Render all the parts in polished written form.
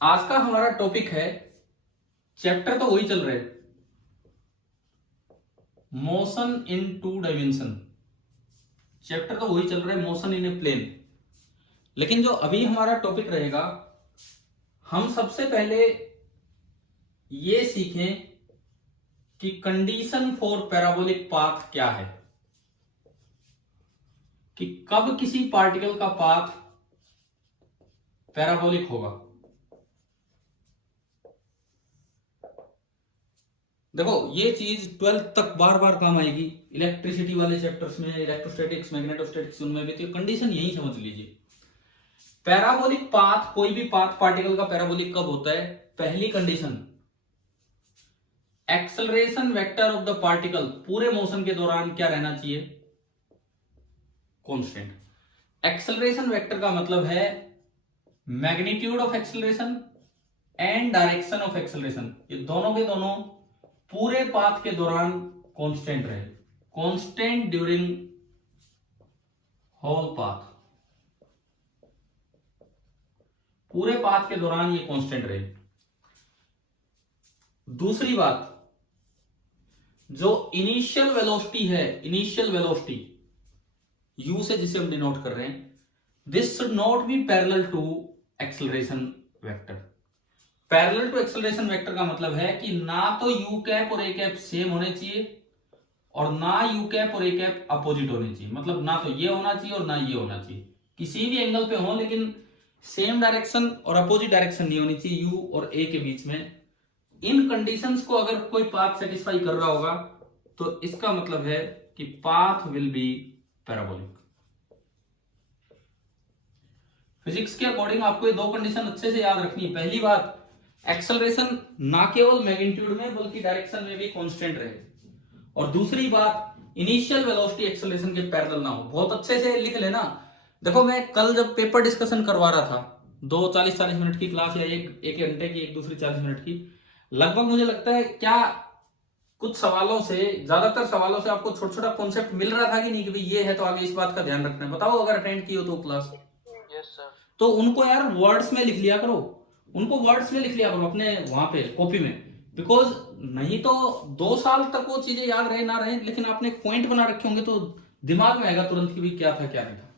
आज का हमारा टॉपिक है, चैप्टर तो वही चल रहे, motion in two dimension. Chapter तो वही चल रहा है, मोशन इन ए प्लेन। लेकिन जो अभी हमारा टॉपिक रहेगा, हम सबसे पहले ये सीखें कि कंडीशन फॉर पैराबोलिक पाथ क्या है, कि कब किसी पार्टिकल का पाथ पैराबोलिक होगा। देखो ये चीज 12th तक बार बार काम आएगी, इलेक्ट्रिसिटी वाले चैप्टर्स में, इलेक्ट्रोस्टैटिक्स, मैग्नेटोस्टैटिक्स, उनमें भी। तो कंडीशन यही समझ लीजिए, पैराबोलिक पाथ, कोई भी पाथ पार्टिकल का पैराबोलिक कब होता है। पहली condition, acceleration vector of the particle पूरे मोशन के दौरान क्या रहना चाहिए, कांस्टेंट। एक्सेलरेशन वेक्टर का मतलब है magnitude of acceleration and direction of acceleration, ये दोनों के दोनों पूरे पाथ के दौरान कांस्टेंट रहे, कांस्टेंट ड्यूरिंग होल पाथ। पूरे पाथ के दौरान ये कांस्टेंट रहे। दूसरी बात, जो इनिशियल वेलोसिटी है, इनिशियल वेलोसिटी u से जिसे हम डिनोट कर रहे हैं, this should not be parallel to acceleration vector. Parallel to acceleration vector का मतलब है कि ना तो u कैप और a कैप सेम होने चाहिए और ना u कैप और a कैप अपोजिट होने चाहिए। मतलब ना तो ये होना चाहिए और ना ये होना चाहिए, किसी भी एंगल पे हो, लेकिन सेम डायरेक्शन और अपोजिट डायरेक्शन नहीं होनी चाहिए u और a के बीच में। इन कंडीशंस को अगर कोई पाथ सेटिस्फाई कर रहा होगा तो इसका मतलब है कि path will be parabolic. Physics के अकॉर्डिंग आपको ये दो कंडीशन अच्छे से याद रखनी है। पहली बात, एक्सेलरेशन ना केवल मैग्नीट्यूड में बल्कि डायरेक्शन में भी कांस्टेंट रहे। और दूसरी बात, इनिशियल वेलोसिटी एक्सेलरेशन के पैरेलल ना हो। बहुत अच्छे से लिख लेना। देखो मैं कल जब पेपर डिस्कशन करवा रहा था, 40 मिनट की क्लास या एक घंटे की, एक दूसरी 40 मिनट की, लगभग मुझे लगता है क्या कुछ सवालों से, ज्यादातर सवालों से आपको छोटा छोटा कॉन्सेप्ट मिल रहा था कि नहीं, कि भाई ये है तो आगे इस बात का ध्यान रखना है। बताओ अगर अटेंड की हो तो क्लास। Yes sir. तो उनको यार वर्ड्स में लिख लिया करो, उनको वर्ड्स में लिख लिया करो अपने वहां पे कॉपी में। बिकॉज नहीं तो 2 साल तक वो चीजें याद रहे ना रहे, लेकिन आपने एक पॉइंट बना रखे होंगे तो दिमाग में आएगा तुरंत कि भाई क्या था क्या नहीं था।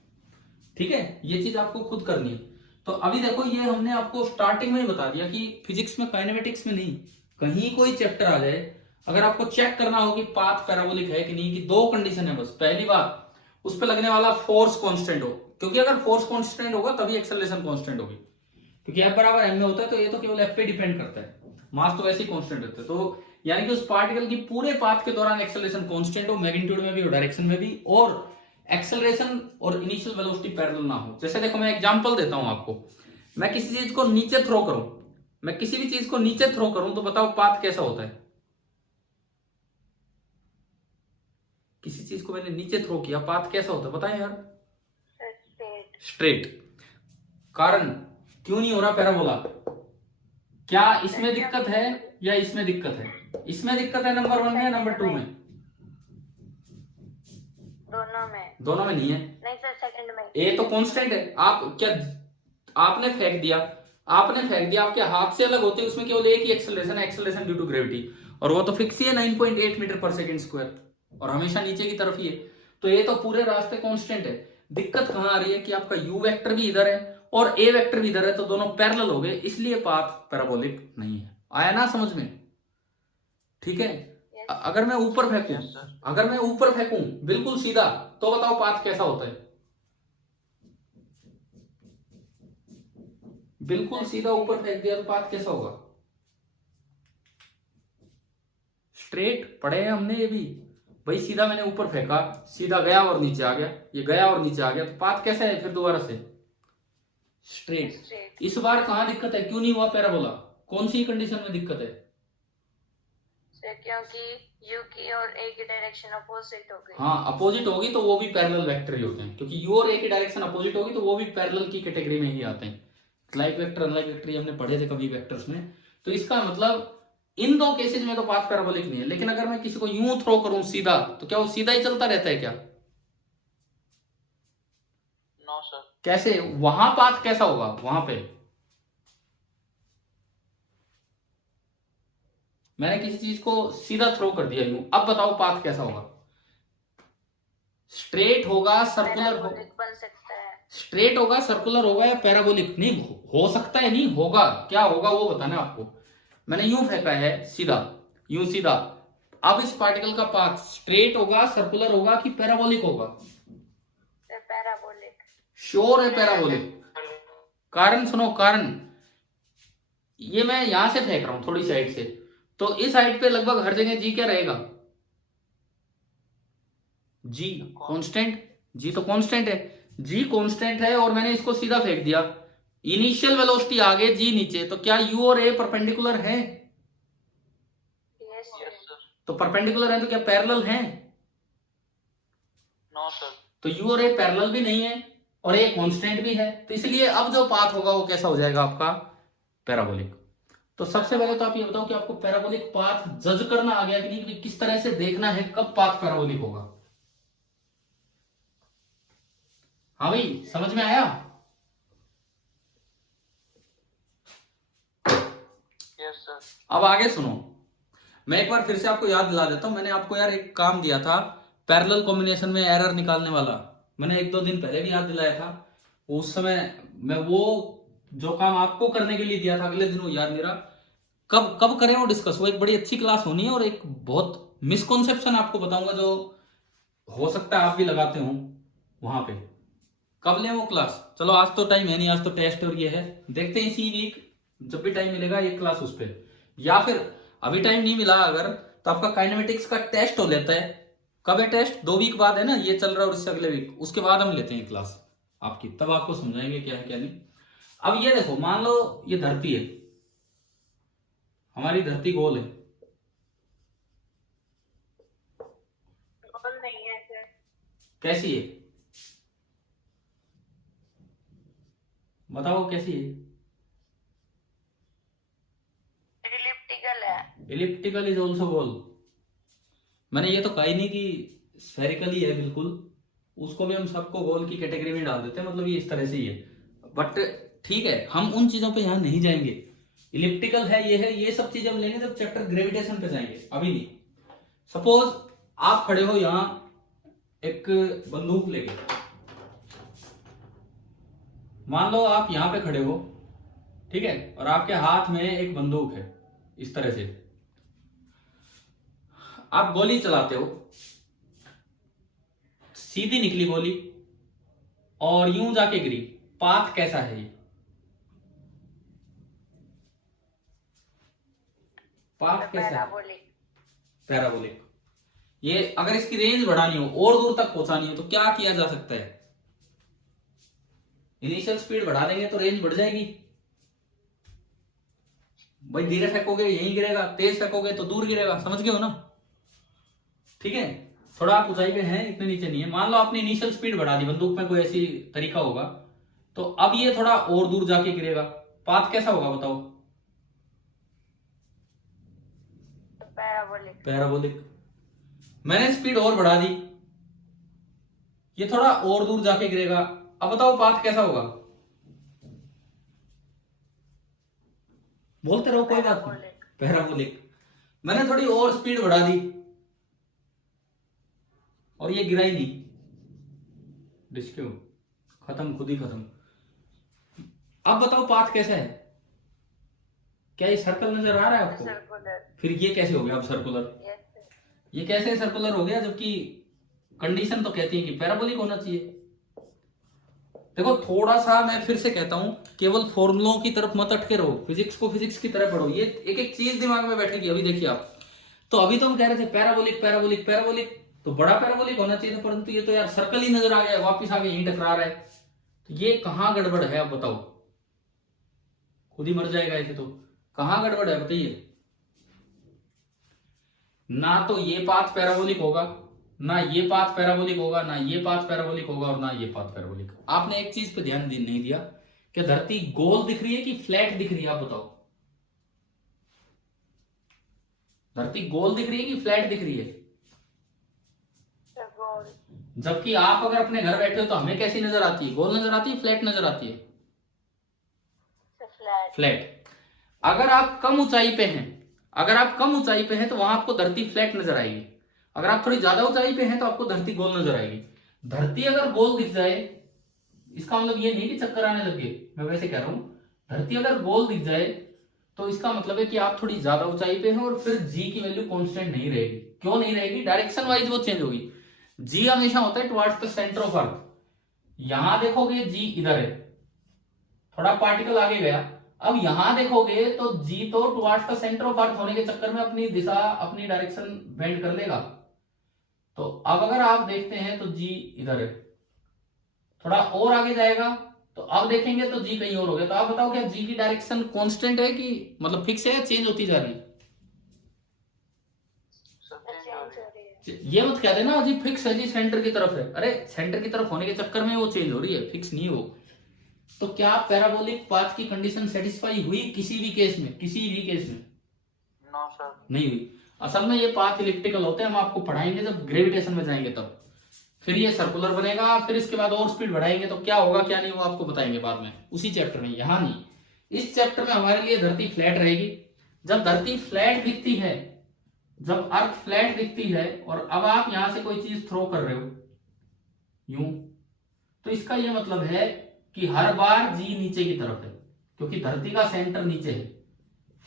ठीक है, ये चीज आपको खुद करनी है। तो अभी देखो, ये हमने आपको स्टार्टिंग में ही बता दिया कि फिजिक्स में, काइनेमेटिक्स में नहीं, कहीं कोई चैप्टर आ जाए, अगर आपको चेक करना हो कि पाथ पैराबोलिक है कि नहीं, कि दो कंडीशन है बस। पहली बात, उस पर लगने वाला फोर्स कांस्टेंट हो, क्योंकि अगर फोर्स कांस्टेंट होगा तभी एक्सेलरेशन कांस्टेंट होगी। क्योंकि F बराबर m में होता है, तो ये तो केवल F पे डिपेंड करता है, मास तो वैसे ही कांस्टेंट रहता है। तो यानी कि उस पार्टिकल की पूरे पाथ के दौरान एक्सेलरेशन कांस्टेंट हो, मैग्नीट्यूड में भी और डायरेक्शन में भी, और एक्सेलरेशन और इनिशियल वेलोसिटी पैरेलल ना हो। जैसे देखो मैं एग्जांपल देता हूं आपको, मैं किसी चीज को नीचे थ्रो करूं, मैं किसी भी चीज को नीचे थ्रो करूं तो बताओ पाथ कैसा होता है। किसी चीज को मैंने नीचे थ्रो किया, पाथ कैसा होता है बताएं यार। स्ट्रेट। कारण क्यों नहीं हो रहा पैराबोला? क्या इसमें दिक्कत है या इसमें दिक्कत है? इसमें दिक्कत है नंबर 1 में या नंबर 2 में? दोनों में। दोनों में नहीं है। नहीं सर, सेकंड में। ए तो कांस्टेंट है। आप क्या, आपने फेंक दिया, आपने फेंक दिया, आपके हाथ से अलग होते, उसमें केवल एक ही एक्सेलरेशन है, एक्सेलरेशन ड्यू टू ग्रेविटी, और वो तो फिक्स ही है 9.8 मीटर पर सेकंड स्क्वायर, और हमेशा नीचे की तरफ ही है। तो ये तो पूरे रास्ते कांस्टेंट है। दिक्कत कहां आ रही है कि आपका यू वेक्टर भी इधर है और ए वेक्टर भी इधर है, तो दोनों पैरेलल हो गए, इसलिए पाथ पैराबोलिक नहीं है। आया ना समझ में? ठीक है। अगर मैं ऊपर फेंकूं, अगर मैं ऊपर फेंकूं बिल्कुल सीधा, तो बताओ पाथ कैसा होता है? बिल्कुल सीधा ऊपर फेंक दिया तो पाथ कैसा होगा? स्ट्रेट पढ़े हैं हमने ये भी भाई। सीधा मैंने ऊपर फेंका, सीधा गया और नीचे आ गया, ये गया और नीचे आ गया, तो पाथ कैसा है फिर दोबारा से? स्ट्रेट। इस बार कहां दिक्कत है, क्यों नहीं हुआ पैराबोला? कौन सी कंडीशन में दिक्कत है? क्योंकि u की और a की डायरेक्शन अपोजिट हो गई। हाँ, अपोजिट होगी तो वो भी पैरेलल वेक्टर ही होते हैं, क्योंकि u और a की डायरेक्शन अपोजिट होगी तो वो भी पैरेलल की कैटेगरी में ही आते हैं। लाइक वेक्टर, अनलाइक वेक्टर हमने पढ़े थे कभी वेक्टर्स में। तो इसका मतलब इन दो केसेस में तो पाथ पैराबोलिक नहीं है। लेकिन अगर मैं किसी को यूं थ्रो करूं सीधा, तो क्या वो सीधा ही चलता रहता है क्या? No sir. कैसे? वहां पाथ कैसा होगा वहां पे? मैंने किसी चीज को सीधा थ्रो कर दिया यूं, अब बताओ पाथ कैसा होगा? स्ट्रेट होगा, सर्कुलर हो, पैराबोलिक बन सकता है। स्ट्रेट होगा, सर्कुलर होगा या पैराबोलिक? नहीं हो सकता है, नहीं होगा, क्या होगा वो बताना आपको। मैंने यूं फेंका है सीधा, यूं सीधा। अब इस पार्टिकल का पाथ स्ट्रेट होगा, सर्कुलर होगा कि पैराबोलिक होगा? पैराबोलिक। श्योर है पैराबोलिक। कारण सुनो, कारण ये मैं यहां से फेंक रहा हूं थोड़ी साइड से, तो इस साइड पे लगभग हर जगह जी क्या रहेगा? जी कांस्टेंट। जी तो कांस्टेंट है, जी कांस्टेंट है और मैंने इसको सीधा फेंक दिया। इनिशियल वेलोसिटी आगे, जी नीचे, तो क्या यू और ए परपेंडिकुलर है? Yes sir. तो परपेंडिकुलर है तो क्या पैरेलल है? No sir. तो यू और ए पैरेलल भी नहीं है और ए कांस्टेंट भी है, तो इसलिए अब जो पाथ होगा वो कैसा हो जाएगा आपका? पैराबोलिक। तो सबसे पहले तो आप ये बताओ कि आपको पैराबोलिक पाथ जज करना आ गया कि नहीं, कि किस तरह से देखना है कब पाथ पैराबोलिक होगा? हाँ भाई, समझ में आया? Yes sir. अब आगे सुनो, मैं एक बार फिर से आपको याद दिला देता हूं। मैंने आपको यार एक काम दिया था पैरेलल कॉम्बिनेशन में एरर निकालने वाला, मैंने 1-2 दिन पहले भी याद दिलाया था। उस समय मैं वो जो काम आपको करने के लिए दिया था अगले दिन वो याद नहीं रहा। कब कब करें वो डिस्कस, वो एक बड़ी अच्छी क्लास होनी है और एक बहुत मिसकॉन्सेप्शन आपको बताऊंगा जो हो सकता है आप भी लगाते हो वहां पे। कब लें वो क्लास? चलो आज तो टाइम है नहीं, आज तो टेस्ट और ये है, देखते हैं इसी वीक जब भी टाइम मिलेगा एक क्लास उस पर। या फिर अभी टाइम नहीं मिला अगर, तो आपका काइनेमेटिक्स का टेस्ट हो लेता है। कब है टेस्ट? 2 वीक बाद है ना, ये चल रहा है और इससे अगले वीक, उसके बाद हम लेते हैं क्लास आपकी, तब आपको समझाएंगे क्या है क्या नहीं। अब ये देखो, मान लो ये धरती है, हमारी धरती गोल है। गोल नहीं है सर। कैसी है बताओ, कैसी है? इलिप्टिकल है। इलिप्टिकल इज ऑल्सो गोल। मैंने ये तो कहा ही नहीं कि स्फेरिकल ही है बिल्कुल, उसको भी हम सबको गोल की कैटेगरी में डाल देते हैं, मतलब ये इस तरह से ही है। बट ठीक है, हम उन चीजों पे यहां नहीं जाएंगे। इलिप्टिकल है, ये सब चीजें हम लेंगे जब चैप्टर ग्रेविटेशन पे जाएंगे, अभी नहीं। सपोज आप खड़े हो यहां एक बंदूक लेके, मान लो आप यहां पे खड़े हो, ठीक है, और आपके हाथ में एक बंदूक है इस तरह से, आप गोली चलाते हो, सीधी निकली गोली और यूं जाके गिरी, पाथ कैसा है ये? पाथ कैसा है? पैराबोलिक। पैराबोलिक। ये अगर इसकी रेंज बढ़ानी हो और दूर तक पहुंचानी हो तो क्या किया जा सकता है? इनिशियल स्पीड बढ़ा देंगे तो रेंज बढ़ जाएगी भाई। धीरे फेंकोगे यहीं गिरेगा, तेज फेंकोगे तो दूर गिरेगा, समझ गए हो ना? ठीक है, थोड़ा आप ऊंचाई पे हैं, इतने नीचे नहीं है। मान लो आपने इनिशियल स्पीड बढ़ा दी, बंदूक में कोई ऐसी तरीका होगा, तो अब ये थोड़ा और दूर जाके गिरेगा, पाथ कैसा होगा बताओ? पैराबोलिक। पैराबोलिक। मैंने स्पीड और बढ़ा दी, ये थोड़ा और दूर जाके गिरेगा, अब बताओ पाथ कैसा होगा? बोलते रहो, कोई बात नहीं। पैराबोलिक। मैंने थोड़ी और स्पीड बढ़ा दी और ये गिरा ही नहीं, डिस्क्यू, खत्म, खुद ही खत्म। अब बताओ पाथ कैसा है? क्या ये सर्कल नजर आ रहा है आपको? सर्कुलर। फिर ये कैसे हो गया अब सर्कुलर? ये कैसे सर्कुलर हो गया जबकि कंडीशन तो कहती है कि पैराबोलिक होना चाहिए? देखो थोड़ा सा मैं फिर से कहता हूं, केवल फॉर्मूलों की तरफ मत अटके रहो, फिजिक्स को फिजिक्स की तरह पढ़ो, ये एक एक चीज दिमाग में बैठेगी। अभी देखिए आप, तो अभी तो हम कह रहे थे पैराबोलिक पैराबोलिक पैराबोलिक, तो बड़ा पैराबोलिक होना चाहिए था, परंतु ये तो यार सर्कल ही नजर आ गया, वापिस आगे यहीं टकरा रहा है, तो ये कहां गड़बड़ है? अब बताओ, खुद ही मर जाएगा ऐसे तो। कहां गड़बड़ है बताइए? ना तो ये पाथ पैराबोलिक होगा, ना ये पाथ पैराबोलिक होगा, ना ये पाथ पैराबोलिक होगा और ना ये पाथ पैराबोलिक। आपने एक चीज पे ध्यान नहीं दिया कि धरती गोल दिख रही है कि फ्लैट दिख रही है? आप बताओ, धरती गोल दिख रही है कि फ्लैट दिख रही है? गोल। जबकि आप अगर अपने घर बैठे हो तो हमें कैसी नजर आती है? गोल नजर आती है, फ्लैट नजर आती है? फ्लैट। फ्लैट। अगर आप कम ऊंचाई पे हैं अगर आप कम ऊंचाई पे हैं तो वहां आपको धरती फ्लैट नजर आएगी। अगर आप थोड़ी ज्यादा ऊंचाई पे हैं तो आपको धरती गोल नजर आएगी। धरती अगर गोल दिख जाए, इसका मतलब ये नहीं कि चक्कर आने लगे, मैं वैसे कह रहा हूं, धरती अगर गोल दिख जाए तो इसका मतलब है कि आप थोड़ी ज्यादा ऊंचाई पे हैं और फिर जी की वैल्यू कांस्टेंट नहीं रहेगी। क्यों नहीं रहेगी? डायरेक्शन वाइज वो चेंज होगी। जी हमेशा होता है towards the centre of earth. यहां देखोगे जी इधर है, थोड़ा पार्टिकल आगे गया। अब यहां देखोगे तो जी तो towards the centre of earth होने के चक्कर में अपनी दिशा, अपनी डायरेक्शन बेंड कर लेगा। तो अब अगर आप देखते हैं तो जी इधर है, थोड़ा और आगे जाएगा तो अब देखेंगे तो जी कहीं और हो गया। तो आप बताओ क्या जी की डायरेक्शन कांस्टेंट है कि मतलब फिक्स है या चेंज होती जा रही है? चेंज हो रही है। ये मत कह देना जी फिक्स है जी सेंटर की तरफ है। अरे सेंटर की तरफ होने के चक्कर में वो चेंज हो रही है, फिक्स नहीं हो। तो क्या पैराबोलिक पाथ की कंडीशन सेटिस्फाई हुई किसी भी केस में? किसी भी केस में नो सर। नहीं हुई। असल में ये पाथ इलिप्टिकल होते हैं, हम आपको पढ़ाएंगे जब ग्रेविटेशन में जाएंगे तब। फिर ये सर्कुलर बनेगा, फिर इसके बाद और स्पीड बढ़ाएंगे तो क्या होगा क्या नहीं वो आपको बताएंगे बाद में, उसी चैप्टर में, यहां नहीं। इस चैप्टर में हमारे लिए धरती फ्लैट रहेगी। जब धरती फ्लैट दिखती है, जब अर्थ फ्लैट दिखती है और अब आप यहां से कोई चीज थ्रो कर रहे हो यूं, तो इसका यह मतलब है कि हर बार जी नीचे की तरफ है, क्योंकि धरती का सेंटर नीचे है।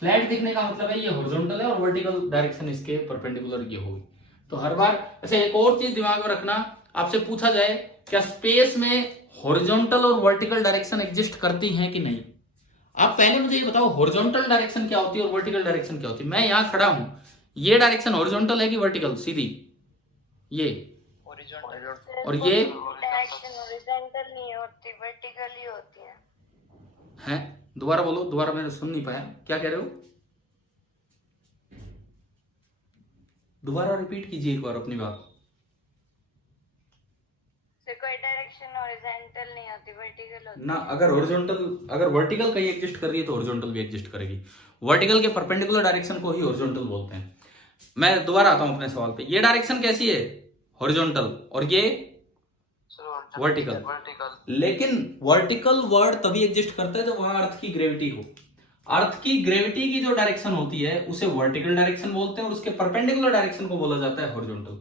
फ्लैट दिखने का मतलब है ये हॉरिजॉन्टल है और वर्टिकल डायरेक्शन इसके परपेंडिकुलर ये होगी। तो हर बार अच्छा, एक और चीज दिमाग में रखना, आपसे पूछा जाए क्या स्पेस में हॉरिजॉन्टल और वर्टिकल डायरेक्शन एग्जिस्ट करती हैं कि नहीं, आप पहले मुझे ये बताओ हॉरिजॉन्टल डायरेक्शन क्या होती है और वर्टिकल डायरेक्शन क्या होती है। मैं यहां खड़ा हूं, ये डायरेक्शन हॉरिजॉन्टल है कि वर्टिकल सीधी, ये और ये डायरेक्शन हॉरिजॉन्टल नहीं होती, वर्टिकल ही होती है। है? दोबारा बोलो, दोबारा मैंने सुन नहीं पाया, क्या कह रहे हो? दोबारा रिपीट कीजिए एक बार अपनी बात। कोई डायरेक्शन हॉरिजॉन्टल नहीं होती, वर्टिकल होती ना, अगर हॉरिजॉन्टल, अगर वर्टिकल कहीं एग्जिस्ट कर रही है तो हॉरिजॉन्टल भी एग्जिस्ट करेगी। वर्टिकल के परपेंडिकुलर डायरेक्शन को ही हॉरिजॉन्टल बोलते हैं। मैं दोबारा आता हूं अपने सवाल पे, ये डायरेक्शन कैसी है? हॉरिजॉन्टल, और ये वर्टिकल। लेकिन वर्टिकल वर्ड तभी एग्जिस्ट करता है जब वहां अर्थ की ग्रेविटी हो। अर्थ की ग्रेविटी की जो डायरेक्शन होती है उसे वर्टिकल डायरेक्शन बोलते हैं और उसके परपेंडिकुलर डायरेक्शन को बोला जाता है हॉरिजॉन्टल।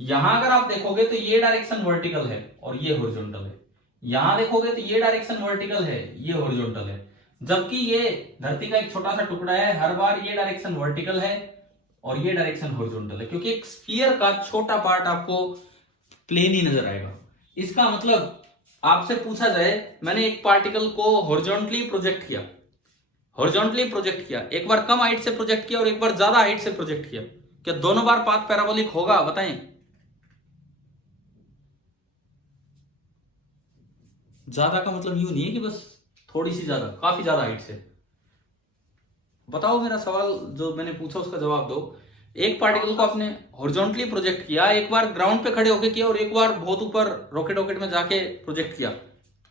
यहां अगर आप देखोगे तो ये डायरेक्शन वर्टिकल है और ये हॉरिजॉन्टल है। यहां देखोगे तो ये डायरेक्शन वर्टिकल है, ये हॉरिजॉन्टल है। जबकि ये धरती का एक छोटा सा टुकड़ा है, हर बार ये डायरेक्शन वर्टिकल है और ये डायरेक्शन हॉरिजॉन्टल है, क्योंकि एक स्फीयर का छोटा पार्ट आपको प्लेन ही नजर आएगा। इसका मतलब आपसे पूछा जाए, मैंने एक पार्टिकल को हॉरिजॉन्टली प्रोजेक्ट किया, हॉरिजॉन्टली प्रोजेक्ट किया, एक बार कम हाइट से प्रोजेक्ट किया और एक बार ज्यादा हाइट से प्रोजेक्ट किया, क्या दोनों बार पाथ पैराबोलिक होगा? बताएं। ज्यादा का मतलब यूं नहीं है कि बस थोड़ी सी ज्यादा, काफी ज्यादा हाइट से। बताओ, मेरा सवाल जो मैंने पूछा उसका जवाब दो। एक पार्टिकल को आपने हॉरिजॉन्टली प्रोजेक्ट किया, एक बार ग्राउंड पे खड़े होकर किया और एक बार बहुत ऊपर रॉकेट में जाके प्रोजेक्ट किया,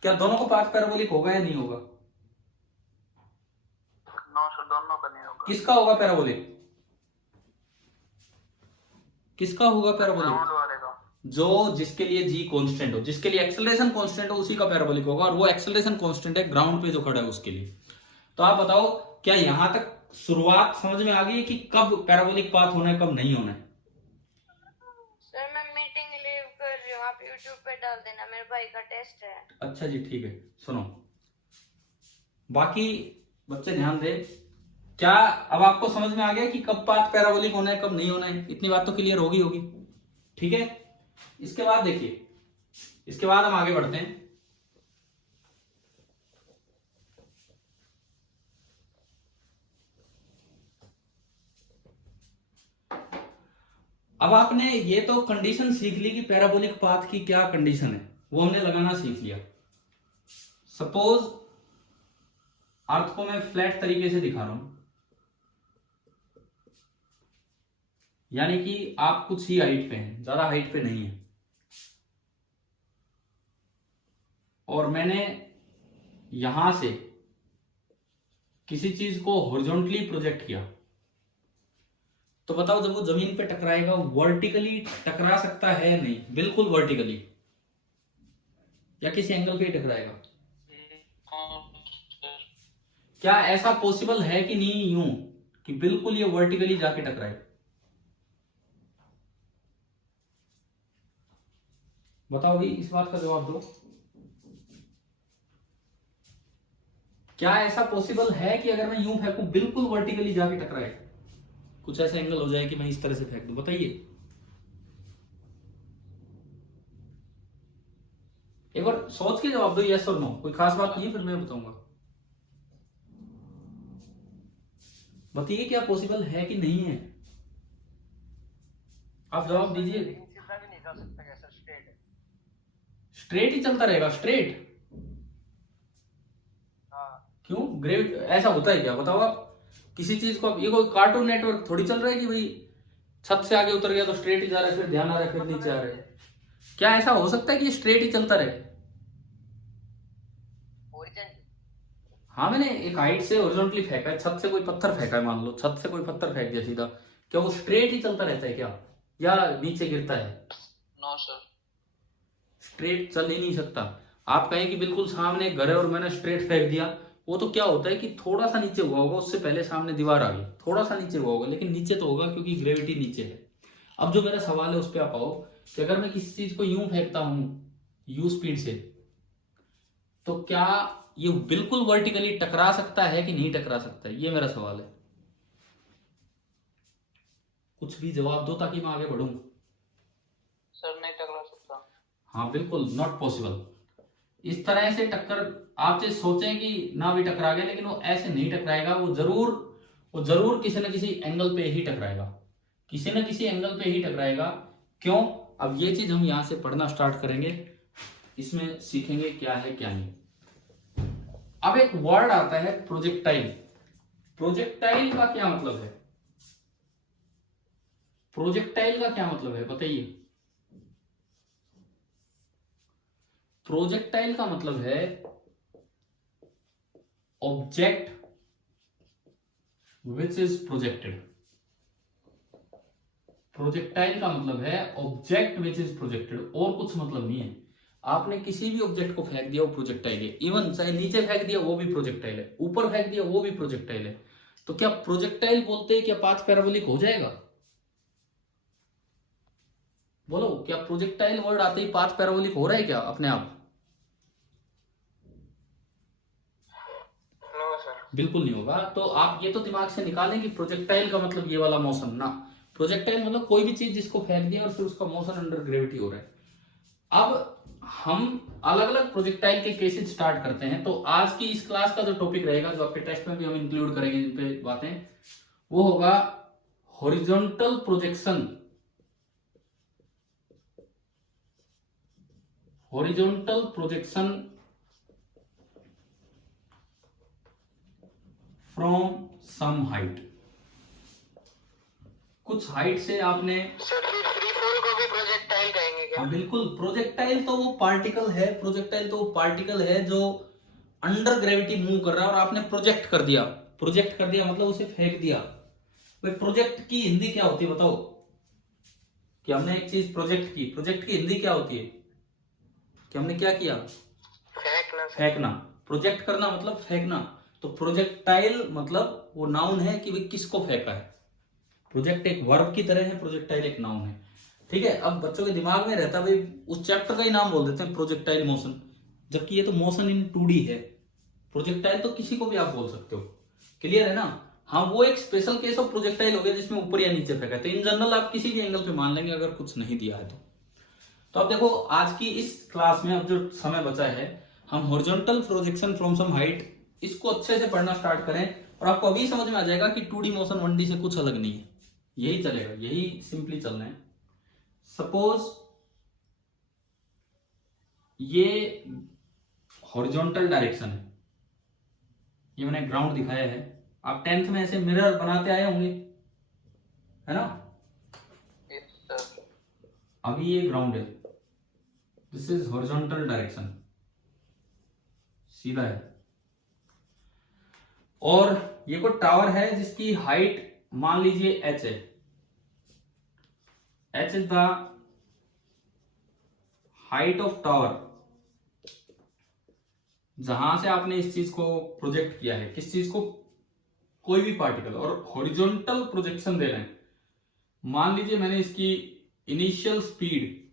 क्या दोनों को पाथ पैराबोलिक होगा या नहीं होगा? नो सर, दोनों का नहीं होगा। किसका होगा पैराबोलिक? किसका होगा पैराबोलिक? जो जिसके लिए जी कांस्टेंट हो, जिसके लिए एक्सेलरेशन कांस्टेंट हो, उसी का पैराबोलिक होगा, और वो एक्सेलरेशन कांस्टेंट है ग्राउंड पे जो खड़ा है उसके लिए। तो आप बताओ, क्या यहां तक शुरुआत समझ में आ गई है कि कब पैराबोलिक पाथ होना है, कब नहीं होना है? सर मैं मीटिंग लीव कर रही हूँ, आप यूट्यूब पे डाल देना, मेरे भाई का टेस्ट है। अच्छा जी, ठीक है। सुनो, बाकी बच्चे ध्यान दे, क्या अब आपको समझ में आ गया कि कब पाथ पैराबोलिक होना है, कब नहीं होना है? इतनी बात तो क्लियर होगी। ठीक है, इसके बाद देखिए, इसके बाद हम आगे बढ़ते हैं। अब आपने ये तो कंडीशन सीख ली कि पैराबोलिक पाथ की क्या कंडीशन है, वो हमने लगाना सीख लिया। सपोज अर्थ को मैं फ्लैट तरीके से दिखा रहा हूं, यानी कि आप कुछ ही हाइट पे हैं, ज्यादा हाइट पे नहीं है, और मैंने यहां से किसी चीज को हॉरिजॉन्टली प्रोजेक्ट किया, तो बताओ जब वो जमीन पे टकराएगा वर्टिकली टकरा सकता है या नहीं? बिल्कुल वर्टिकली, या किसी एंगल पे ही टकराएगा? क्या ऐसा पॉसिबल है कि नहीं यूं कि बिल्कुल ये वर्टिकली जाके टकराए। बताओ भाई, इस बात का जवाब दो। क्या ऐसा पॉसिबल है कि अगर मैं यूं फेंकूं बिल्कुल वर्टिकली जाके टकराए, कुछ ऐसा एंगल हो जाए कि मैं इस तरह से फेंक दूं? बताइए एक बार सोच के जवाब दो, यस और नो। कोई खास बात नहीं है, फिर मैं बताऊंगा। बताइए क्या पॉसिबल है कि नहीं है, आप जवाब दीजिए। सीधा भी नहीं जा सकता कैसे, स्ट्रेट है। स्ट्रेट ही चलता रहेगा? स्ट्रेट? हाँ, क्यों? ग्रेविट ऐसा होता है क्या? बताओ आप। किसी चीज को, ये कोई कार्टून नेटवर्क थोड़ी चल रहा है कि भाई छत से आगे उतर गया तो स्ट्रेट ही जा रहा है, फिर ध्यान आ रहा है, फिर नीचे आ रहा है। क्या ऐसा हो सकता है कि स्ट्रेट ही चलता रहे? ओरिजिन। हाँ, मैंने एक हाइट से हॉरिजॉन्टली फेंका है, छत से कोई पत्थर फेंका है, मान लो छत से कोई पत्थर फेंक दिया सीधा, क्या वो स्ट्रेट ही चलता रहता है क्या, या नीचे गिरता है? No sir. स्ट्रेट चल ही नहीं सकता। आप कहें कि बिल्कुल सामने घर है और मैंने स्ट्रेट फेंक दिया, वो तो क्या होता है कि थोड़ा सा नीचे हुआ होगा, उससे पहले सामने दीवार आ गई, थोड़ा सा नीचे हुआ होगा, लेकिन नीचे तो होगा क्योंकि ग्रेविटी नीचे है। अब जो मेरा सवाल है उस पर आप आओ कि अगर मैं किसी चीज को यूं फेंकता हूं यू स्पीड से, तो क्या ये बिल्कुल वर्टिकली टकरा सकता है कि नहीं टकरा सकता है? ये मेरा सवाल है। कुछ भी जवाब दो ताकि मैं आगे बढ़ूं। सर नहीं टकरा सकता। हाँ बिल्कुल नॉट पॉसिबल। इस तरह से टक्कर, आप जो सोचें कि ना भी टकरा गया, लेकिन वो ऐसे नहीं टकराएगा, वो जरूर किसी न किसी एंगल पे ही टकराएगा, किसी न किसी एंगल पे ही टकराएगा। क्यों? अब ये चीज हम यहां से पढ़ना स्टार्ट करेंगे, इसमें सीखेंगे क्या है क्या नहीं। अब एक वर्ड आता है प्रोजेक्टाइल। प्रोजेक्टाइल का क्या मतलब है? प्रोजेक्टाइल का क्या मतलब है बताइए। प्रोजेक्टाइल का मतलब है object which is projected. Projectile का मतलब है ऑब्जेक्ट विच इज प्रोजेक्टेड, और कुछ मतलब नहीं है। आपने किसी भी ऑब्जेक्ट को फेंक दिया वो प्रोजेक्टाइल है, इवन चाहे नीचे फेंक दिया वो भी प्रोजेक्टाइल है, ऊपर फेंक दिया वो भी प्रोजेक्टाइल है। तो क्या प्रोजेक्टाइल बोलते हैं क्या पाथ पैराबोलिक हो जाएगा? बोलो, क्या प्रोजेक्टाइल वर्ड आते ही पाथ पैराबोलिक हो रहा है क्या अपने आप? No sir. बिल्कुल नहीं होगा। तो आप ये तो दिमाग से निकालें कि प्रोजेक्टाइल का मतलब ये वाला मोशन ना। प्रोजेक्टाइल मतलब कोई भी चीज जिसको फेंक दिया और फिर उसका मोशन अंडर ग्रेविटी हो रहा है। अब हम अलग अलग प्रोजेक्टाइल के केसेस स्टार्ट करते हैं। तो आज की इस क्लास का जो टॉपिक रहेगा, जो आपके टेस्ट में भी हम इंक्लूड करेंगे जिन पे बातें, वो होगा horizontal projection. Horizontal projection from some height. कुछ हाइट से आपने, सर फ्री फॉल को भी प्रोजेक्टाइल कहेंगे क्या? हाँ बिल्कुल। प्रोजेक्टाइल तो वो पार्टिकल है, प्रोजेक्टाइल तो वो पार्टिकल है जो अंडर ग्रेविटी मूव कर रहा है और आपने प्रोजेक्ट कर दिया। प्रोजेक्ट कर दिया मतलब उसे फेंक दिया। भाई प्रोजेक्ट की हिंदी क्या होती है बताओ? कि हमने एक चीज प्रोजेक्ट की, प्रोजेक्ट की हिंदी क्या होती है? कि हमने क्या किया? फेंकना। फेंकना। प्रोजेक्ट करना मतलब फेंकना। तो प्रोजेक्टाइल मतलब वो नाउन है कि भाई किसको फेंका है। प्रोजेक्ट एक वर्ब की तरह है, प्रोजेक्टाइल एक नाउन है। ठीक है। अब बच्चों के दिमाग में रहता भाई उस चैप्टर का ही नाम बोल देते हैं प्रोजेक्टाइल मोशन, जबकि ये तो मोशन इन 2D है। प्रोजेक्टाइल तो किसी को भी आप बोल सकते हो। क्लियर है ना? हाँ, वो एक स्पेशल केस ऑफ प्रोजेक्टाइल हो गया जिसमें ऊपर या नीचे फेंका है। तो इन जनरल आप किसी भी एंगल पे मान लेंगे अगर कुछ नहीं दिया है तो अब देखो आज की इस क्लास में अब जो समय बचा है, हम horizontal projection from some height इसको अच्छे से पढ़ना स्टार्ट करें और आपको अभी समझ में आ जाएगा कि 2D मोशन 1D से कुछ अलग नहीं है। यही चलेगा, यही सिंपली चलना है। सपोज ये हॉरिजॉन्टल डायरेक्शन है, ये मैंने ग्राउंड दिखाया है। आप 10th में ऐसे मिरर बनाते आए होंगे, है ना? Yes sir. अभी ये ग्राउंड है, दिस इज हॉरिजॉन्टल डायरेक्शन, सीधा है। और ये कोई टावर है जिसकी हाइट मान लीजिए h है। h is the height of tower, जहां से आपने इस चीज को प्रोजेक्ट किया है। किस चीज को? कोई भी पार्टिकल और हॉरिजॉन्टल प्रोजेक्शन दे रहे हैं, मान लीजिए मैंने इसकी इनिशियल स्पीड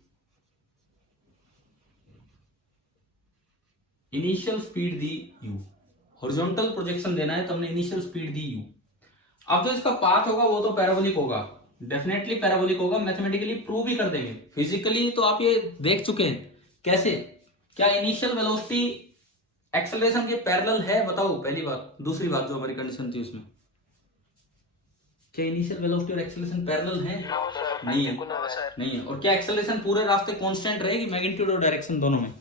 दी u, हॉरिजॉन्टल प्रोजेक्शन देना है तो हमने इनिशियल स्पीड दी u। अब जो इसका पाथ होगा वो तो पैराबोलिक होगा, डेफिनेटली पैराबोलिक होगा, मैथमेटिकली प्रूव भी कर देंगे। फिजिकली तो आप ये देख चुके हैं कैसे, क्या इनिशियल वेलोसिटी एक्सेलरेशन के पैरेलल है, बताओ पहली बात। दूसरी बात जो हमारी कंडीशन थी उसमें, क्या इनिशियल वेलोसिटी और एक्सेलरेशन पैरेलल है? नहीं है, नहीं है। और क्या एक्सेलरेशन पूरे रास्ते कांस्टेंट रहेगी मैग्नीट्यूड और डायरेक्शन दोनों में?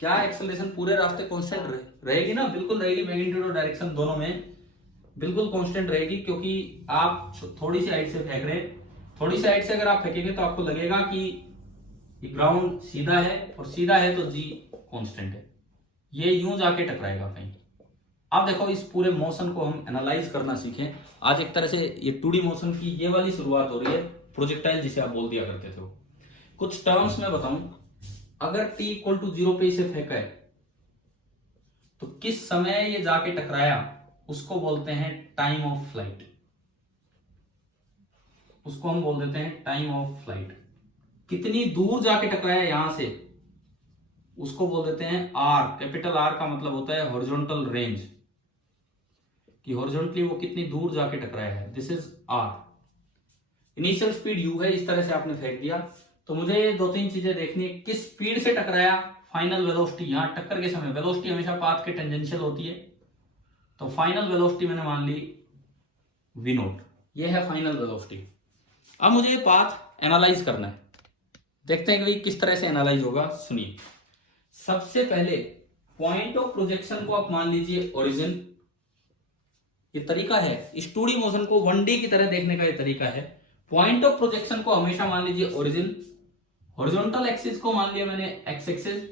क्या एक्सेलरेशन पूरे रास्ते कांस्टेंट रहेगी ना? बिल्कुल रहेगी, मैग्नीट्यूड और डायरेक्शन दोनों में बिल्कुल कांस्टेंट रहेगी, क्योंकि आप थोड़ी सी हाइट से फेंक रहे हैं। थोड़ी सी हाइट से अगर आप फेंकेंगे तो आपको लगेगा कि ग्राउंड सीधा है, और सीधा है तो जी कांस्टेंट है, ये यूं जाके टकराएगा कहीं। अब देखो इस पूरे मोशन को हम एनालाइज करना सीखें आज। एक तरह से ये 2D मोशन की ये वाली शुरुआत हो रही है, प्रोजेक्टाइल जिसे आप बोल दिया करते थे। कुछ टर्म्स में बताऊं, अगर t इक्वल टू 0 पे इसे फेंका है तो किस समय ये जाके टकराया उसको बोलते हैं टाइम ऑफ फ्लाइट। उसको हम बोल देते हैं टाइम ऑफ फ्लाइट। कितनी दूर जाके टकराया यहां से उसको बोल देते हैं r। कैपिटल R का मतलब होता है हॉरिजॉन्टल रेंज, कि हॉरिजॉन्टली वो कितनी दूर जाके टकराया है, this is r। Initial speed u है, इस तरह से आपने फेंक दिया तो मुझे दो तीन चीजें देखनी है। किस स्पीड से टकराया, फाइनल वेलोसिटी, यहां टक्कर के समय वेलोसिटी हमेशा पाथ के टेंजेंशियल होती है, तो फाइनल वेलोसिटी मैंने मान ली v0, ये है फाइनल वेलोसिटी। अब मुझे ये पाथ एनालाइज करना है, देखते हैं कि किस तरह से एनालाइज होगा। सुनिए, सबसे पहले पॉइंट ऑफ प्रोजेक्शन को आप मान लीजिए ओरिजिन। ये तरीका है इस 2D मोशन को 1D की तरह देखने का, ये तरीका है। पॉइंट ऑफ प्रोजेक्शन को हमेशा मान लीजिए ओरिजिन, हॉरिजॉन्टल एक्सिस को मान लिया मैंने x axis,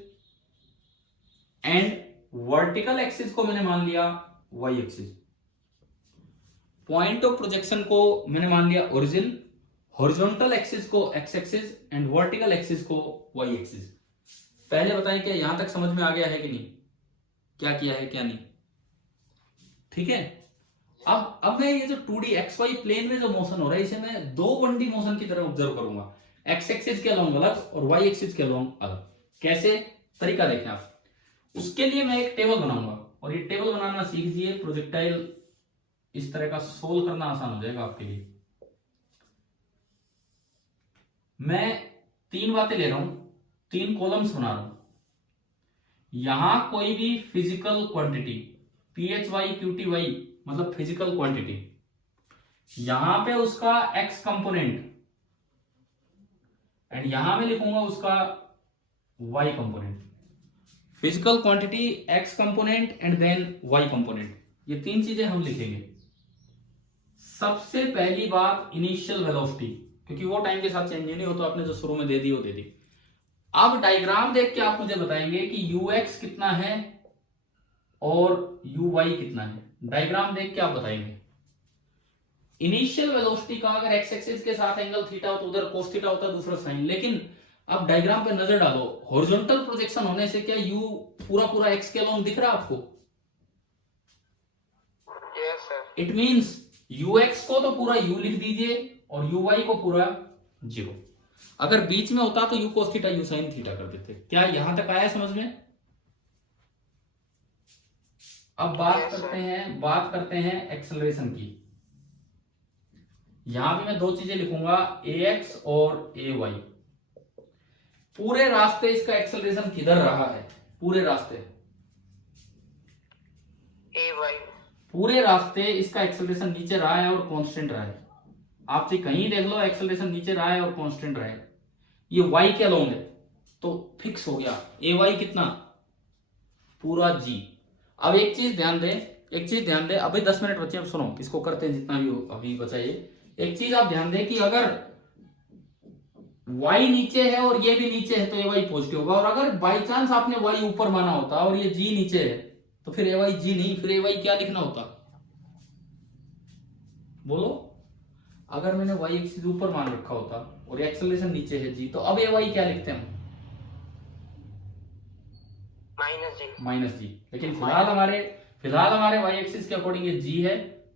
and vertical axis को मैंने मान लिया y axis. Point of projection को मैंने मान लिया ओरिजिन, हॉरिजॉन्टल एक्सिस को x axis and vertical axis को वाई एक्सिस। पहले बताएं क्या यहां तक समझ में आ गया है कि नहीं, क्या किया है क्या नहीं? ठीक है। अब मैं ये जो 2D XY प्लेन में जो मोशन हो रहा है इसे मैं दो 1D मोशन की तरह ऑब्जर्व करूंगा, एक्स एक्सिस के अलोंग अलग और वाई एक्सिस के अलोंग अलग। कैसे, तरीका देखें आप। उसके लिए मैं एक टेबल बनाऊंगा, और ये टेबल बनाना सीख लीजिए, प्रोजेक्टाइल इस तरह का सोल्व करना आसान हो जाएगा आपके लिए। मैं तीन बातें ले रहा हूं, तीन कॉलम्स बना रहा हूं। यहां कोई भी फिजिकल क्वांटिटी PHY QTY मतलब फिजिकल क्वांटिटी, यहां पे उसका x कंपोनेंट, एंड यहां में लिखूंगा उसका y component. Physical quantity, x component and then y component, ये तीन चीजें हम लिखेंगे। सबसे पहली बात इनिशियल वेलोसिटी, क्योंकि वो टाइम के साथ चेंज नहीं हो, तो आपने जो शुरू में दे दी वो दे दी। अब डायग्राम देख के आप मुझे बताएंगे कि ux कितना है और uy कितना है। डायग्राम देख के आप बताएंगे। इनिशियल वेलोसिटी का अगर x एक्सिस के साथ एंगल थीटा हो तो उधर कोस थीटा होता है, दूसरा साइन। लेकिन अब डायग्राम पे नजर डालो, हॉरिजॉन्टल प्रोजेक्शन होने से क्या u पूरा पूरा x के अलोंग दिख रहा है आपको? Yes sir. It means ux को तो पूरा u लिख दीजिए और uy को पूरा 0। अगर बीच में होता तो u cos theta u sin theta कर देते। क्या यहां तक आया समझ में? अब बात करते हैं एक्सेलरेशन की। यहां भी मैं दो चीजें लिखूंगा, ax और ay। पूरे रास्ते इसका एक्सेलरेशन किधर रहा है? पूरे रास्ते ay। पूरे रास्ते इसका एक्सेलरेशन नीचे रहा है और कांस्टेंट रहा है। आप चाहे कहीं देख लो, एक्सेलरेशन नीचे रहा है और कांस्टेंट रहा है। ये y के अलोंग है तो फिक्स हो गया। ay कितना? पूरा g। अब एक चीज ध्यान दें, अभी 10 मिनट बचे, अब सुनो, इसको करते हैं जितना भी अभी बचा ये। एक चीज आप ध्यान दें कि अगर y नीचे है और ये भी नीचे है तो ay पॉजिटिव होगा, और अगर बाई चांस आपने y ऊपर माना होता और ये g नीचे है तो फिर ay g नहीं, फिर ay क्या लिखना होता? बोलो। अगर मैंने y एक्सिस ऊपर मान रखा होता और एक्सेलरेशन नीचे है g, तो अब ay क्या लिखते हैं हम? माइनस जी। माइनस जी। लेकिन फिलहाल हमारे वाई एक्सिस के अकॉर्डिंग ये जी है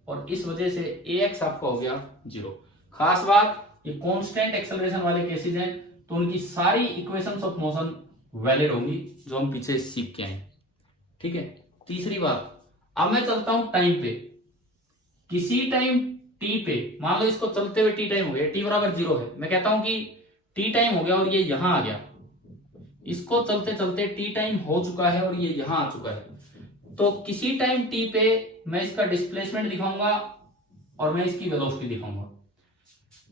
और इस वजह से ए एक्स आपका हो गया 0। खास बात, ये कांस्टेंट एक्सेलरेशन वाले केसेस हैं तो उनकी सारी इक्वेशंस ऑफ मोशन वैलिड होंगी जो हम पीछे सीख के आए। ठीक है। तीसरी बात, अब मैं चलता हूं टाइम पे। किसी टाइम टी पे, मान लो इसको चलते हुए टी टाइम हो गया, टी बराबर 0 है, मैं कहता हूं कि टी टाइम हो गया और ये यहां आ गया, इसको चलते चलते टी टाइम हो चुका है और ये यहां आ चुका है, तो किसी टाइम टी पे मैं इसका डिस्प्लेसमेंट दिखाऊंगा और मैं इसकी वेलोसिटी दिखाऊंगा।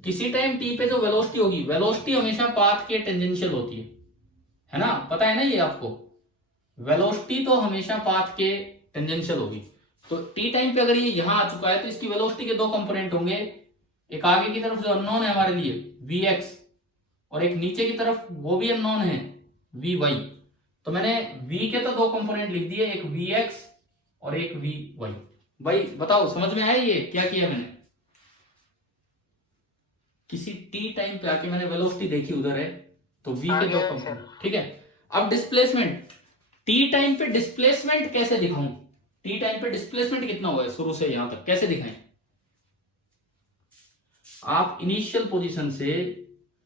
किसी टाइम टी पे जो वेलोसिटी होगी, वेलोसिटी हमेशा पाथ के टेंजेंशियल होती है ना, पता है ना ये आपको। वेलोसिटी तो हमेशा पाथ के टेंजेंशियल होगी। तो टी टाइम पे अगर ये यहां आ चुका है तो इसकी वेलोसिटी के 2 कंपोनेंट होंगे, एक आगे की तरफ जो अननोन है हमारे लिए vx, और एक नीचे की तरफ वो भी अननोन है vy। तो मैंने v के तो 2 कंपोनेंट लिख दिए, एक vx और एक vy। भाई बताओ समझ में आया ये क्या किया मैंने? किसी टी टाइम पे आके मैंने वेलोसिटी देखी उधर है तो v के 2 कंपोनेंट। ठीक है। अब डिस्प्लेसमेंट, टी टाइम पे डिस्प्लेसमेंट कैसे दिखाऊं? टी टाइम पे डिस्प्लेसमेंट कितना हुआ है शुरू से यहां तक, कैसे दिखाएं? आप इनिशियल पोजीशन से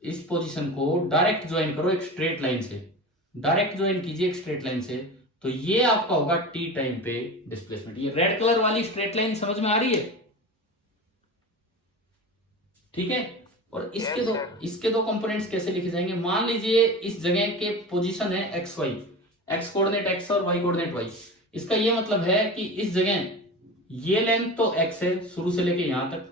इस पोजीशन को डायरेक्ट ज्वाइन करो एक स्ट्रेट लाइन से, डायरेक्ट ज्वाइन कीजिए एक स्ट्रेट लाइन से, तो ये आपका होगा टी टाइम पे डिस्प्लेसमेंट। ये रेड कलर वाली स्ट्रेट लाइन समझ में आ रही है? ठीक है। और इसके दो कंपोनेंट्स कैसे लिखे जाएंगे? मान लीजिए इस जगह के पोजीशन है x y, x coordinate x और वाई कोऑर्डिनेट वाई। इसका ये मतलब है कि इस जगह ये लेंथ तो एक्स है शुरू से लेके यहां तक,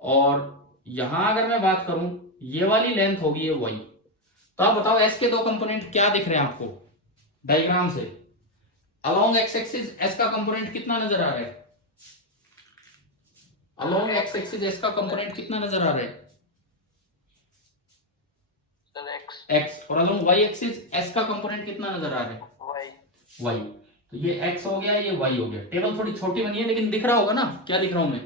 और यहां अगर मैं बात करूं ये वाली लेंथ होगी ये वाई। तो आप बताओ एस के 2 कंपोनेंट क्या दिख रहे हैं आपको डायग्राम से? अलोंग एक्स एक्सिस एस का कंपोनेंट कितना नजर आ रहा है? अलोंग एक्स एक्सिस एस का कंपोनेंट कितना नजर आ रहा है? Sir x. और अलोंग वाई एक्सिस एस का कंपोनेंट कितना नजर आ रहा है? वाई। तो ये एक्स हो गया, ये वाई हो गया। टेबल थोड़ी छोटी बनी है लेकिन दिख रहा होगा ना क्या दिख रहा हूं मैं?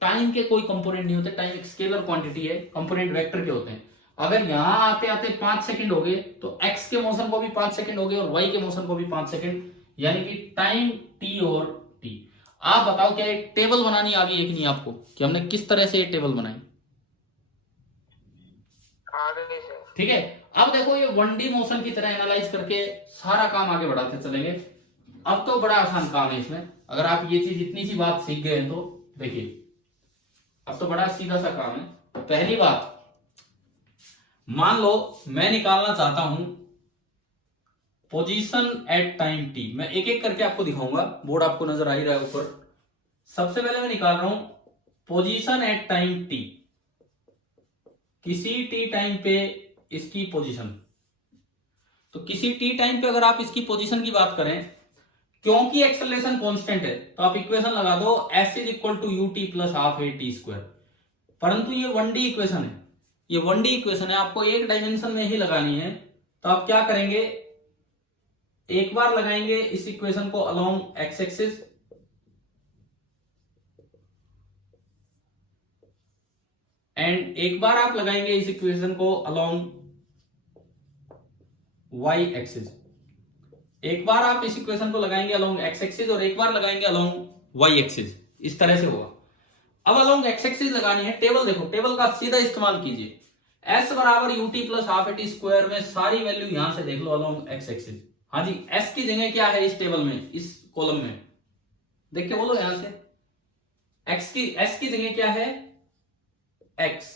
टाइम के कोई कंपोनेंट नहीं होते, टाइम एक स्केलर क्वांटिटी है, कंपोनेंट वेक्टर के होते हैं। अगर यहां आते आते 5 सेकंड हो गए तो एक्स के मोशन को भी 5 सेकंड हो गए और वाई के मोशन को भी 5 सेकंड, यानी कि टाइम टी और टी। आप बताओ क्या एक टेबल बनानी आ गई है कि नहीं आपको, कि हमने किस तरह से ये टेबल बनाई? ठीक है। अब देखो ये 1D मोशन की तरह एनालाइज करके सारा काम आगे बढ़ाते चलेंगे। अब तो बड़ा आसान काम है इसमें, अगर आप ये चीज इतनी सी बात सीख गए तो देखिए अब तो बड़ा सीधा सा काम है। तो पहली बात, मान लो मैं निकालना चाहता हूं पोजीशन एट टाइम टी। मैं एक एक करके आपको दिखाऊंगा, बोर्ड आपको नजर आ ही रहा है ऊपर। सबसे पहले मैं निकाल रहा हूं पोजीशन एट टाइम टी, किसी टी टाइम पे इसकी पोजीशन। तो किसी टी टाइम पे अगर आप इसकी पोजीशन की बात करें, क्योंकि एक्सेलरेशन कांस्टेंट है तो आप इक्वेशन लगा दो s is equal to u t plus half a t square. परंतु ये 1D इक्वेशन है, ये 1D इक्वेशन है, आपको एक डायमेंशन में ही लगानी है। तो आप क्या करेंगे, एक बार लगाएंगे इस इक्वेशन को अलोंग एक्स एक्सिस, एंड एक बार आप लगाएंगे इस इक्वेशन को अलोंग वाई एक्सिस। एक बार आप इस इक्वेशन को लगाएंगे अलोंग एक्स एक्सिस और एक बार लगाएंगे अलोंग वाई एक्सिस। इस तरह से होगा। अब अलोंग एक्स एक्सिस लगानी है, टेबल देखो, टेबल का सीधा इस्तेमाल कीजिए। s बराबर you t plus half a t square में सारी वैल्यू यहां से देख लो अलोंग एक्स एक्सिस। हाँ जी, s की जगह क्या है इस टेबल में, इस कॉलम में देख के बोलो यहां से। s की जगह क्या है x,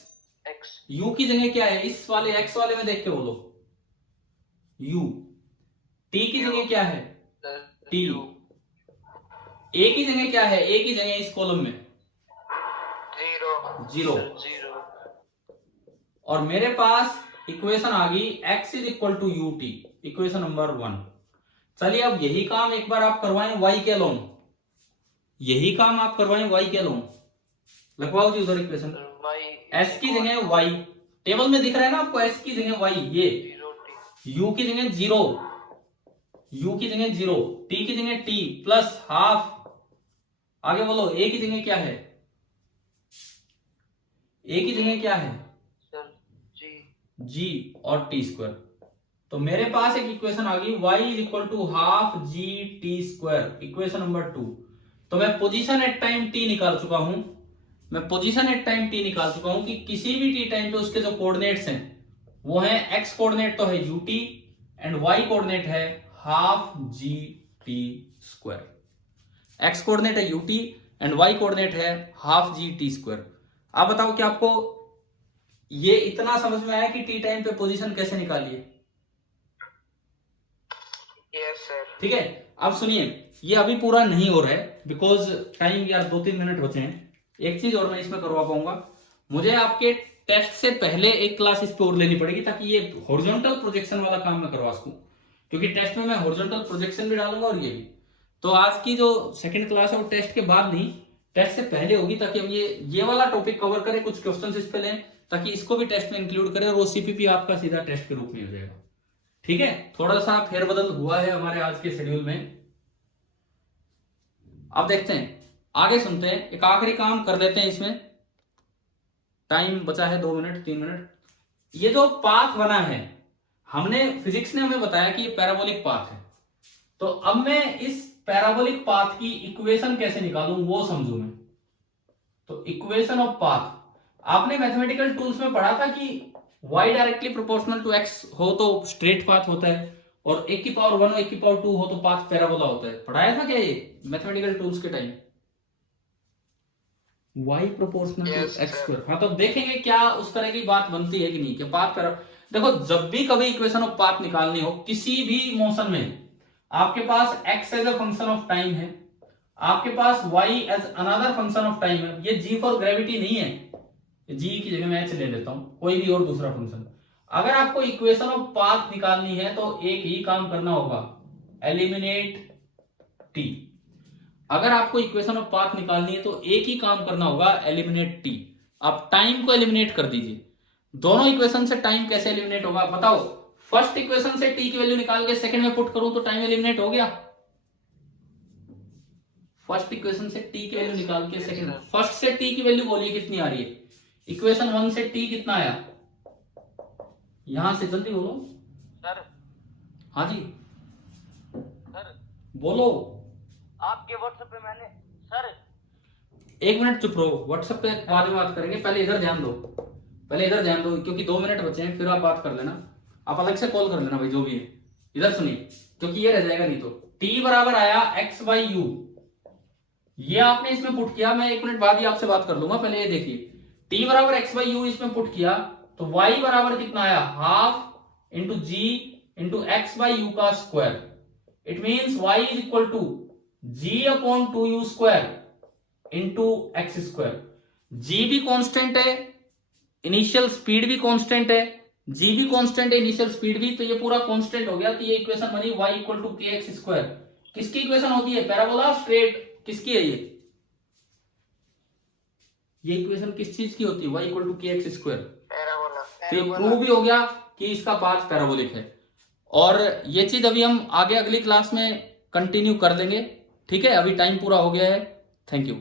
u की जगह क्या है इस वाले x वाले में देख के बोलो u। t की जगह क्या है t, a की जगह क्या है, a की जगह इस कॉलम में 0। और मेरे पास इक्वेशन आ गई x is equal to u t, equation number 1। चलिए अब यही काम एक बार आप करवाएं y के अलोंग, यही काम आप करवाएं y के अलोंग। लगवाओ जी उधर इक्वेशन, s की जगह y, टेबल में दिख रहा है ना आपको, s की जगह y, ये u की जगह 0, u की जगह 0, t की जगह t प्लस हाफ, आगे बोलो a की जगह क्या है, a की जगह क्या है g और t स्क्वायर। तो मेरे पास एक इक्वेशन आ गई y is equal to half g t square, equation number 2। तो मैं पोजीशन एट टाइम t निकाल चुका हूं, मैं पोजीशन एट टाइम t निकाल चुका हूं कि किसी भी t टाइम पे उसके जो कोऑर्डिनेट्स हैं वो है x कोऑर्डिनेट तो है ut एंड y कोऑर्डिनेट है half g t square. x coordinate है ut एंड y कोऑर्डिनेट है हाफ जी टी स्क्वायर। आप बताओ कि आपको ये इतना समझ में आया कि टी टाइम पे पोजीशन कैसे निकालिए? Yes, sir. ठीक है, अब सुनिए, ये अभी पूरा नहीं हो रहा है बिकॉज टाइम यार 2-3 मिनट बचे हैं। एक चीज और मैं इसमें करवा पाऊंगा, मुझे आपके टेस्ट से पहले एक क्लास इस पे और लेनी पड़ेगी ताकि ये हॉरिजॉन्टल प्रोजेक्शन वाला काम मैं करवा सकूं, क्योंकि टेस्ट में मैं हॉरिजॉन्टल प्रोजेक्शन भी डालूंगा और ये भी। तो आज की जो सेकंड क्लास है वो टेस्ट के बाद नहीं, टेस्ट से पहले होगी, ताकि हम ये वाला टॉपिक कवर करें, कुछ क्वेश्चन इस पे लें ताकि इसको भी टेस्ट में इंक्लूड करें और वो सीपीपी आपका सीधा टेस्ट के रूप में हो जाएगा। ठीक है, थोड़ा सा फेरबदल हुआ है हमारे आज के शेड्यूल में। अब देखते हैं, आगे सुनते हैं, एक आखिरी काम कर देते हैं इसमें, टाइम बचा है 2 मिनट 3 मिनट। ये जो पाथ बना है, हमने फिजिक्स ने हमें बताया कि ये पैराबोलिक पाथ है, तो अब मैं इस पैराबोलिक पाथ की इक्वेशन कैसे निकालूं वो समझू मैं। तो इक्वेशन ऑफ पाथ आपने मैथमेटिकल टूल्स में पढ़ा था कि y directly proportional to x हो तो स्ट्रेट पाथ होता है, और 1 की पावर 1 और 1 की पावर 2 हो तो पाथ पैराबोला होता है। पढ़ाया था क्या ये मैथमेटिकल टूल्स के time? y proportional to x square. हाँ, तो देखेंगे क्या उस तरह की बात बनती है कि नहीं, कि पाथ पैरा। देखो, जब भी कभी इक्वेशन ऑफ पाथ निकालनी हो किसी भी मोशन में, आपके पास x as a function of time है, आपके पास y as another function of time है। ये g फॉर ग्रेविटी नहीं है, g की जगह मैं h ले लेता हूं, कोई भी और दूसरा फंक्शन। अगर आपको इक्वेशन ऑफ पाथ निकालनी है तो एक ही काम करना होगा, एलिमिनेट t। अगर आपको इक्वेशन ऑफ पाथ निकालनी है तो एक ही काम करना होगा, एलिमिनेट t। आप टाइम को एलिमिनेट कर दीजिए। दोनों इक्वेशन से टाइम कैसे एलिमिनेट होगा बताओ? फर्स्ट इक्वेशन से t की वैल्यू निकाल के सेकंड में पुट करूं तो टाइम एलिमिनेट हो गया। फर्स्ट इक्वेशन से t की वैल्यू निकाल के सेकंड, फर्स्ट से t की वैल्यू बोलिए कितनी आ रही है? इक्वेशन 1 से t कितना आया? यहां से जल्दी बोलो सर। हाँ जी सर बोलो। आपके व्हाट्सएप पे मैंने सर 1 मिनट चुप रहो, व्हाट्सएप पे बाद में बात करेंगे, पहले इधर ध्यान दो, पहले इधर ध्यान दो, क्योंकि 2 मिनट बचे हैं, फिर आप बात कर लेना। आप अलग से कॉल कर लेना भाई, जो भी है। इधर सुनिए, क्योंकि ये रह जाएगा नहीं तो। t बराबर आया x/u, ये आपने इसमें पुट किया, मैं 1 मिनट बाद ही आपसे बात कर लूंगा, पहले ये देखिए। t बराबर x/u इसमें पुट किया तो y बराबर कितना आया? हाफ इंटू जी इंटू x/u का square. It means y is equal to g upon 2u square into x square. g भी कांस्टेंट है, इनिशियल स्पीड भी कांस्टेंट है, g भी कांस्टेंट है, इनिशियल स्पीड भी, तो ये पूरा कांस्टेंट हो गया। तो ये इक्वेशन बनी y equal to kx square. किसकी इक्वेशन होती है? Parabola straight. किसकी है ये इक्वेशन किस चीज की होती है? y equal to kx square. तो ये प्रूव भी हो गया कि इसका पाथ पैराबोलिक है, और ये चीज अभी हम आगे अगली क्लास में कंटिन्यू कर देंगे। ठीक है, अभी टाइम पूरा हो गया है। Thank you.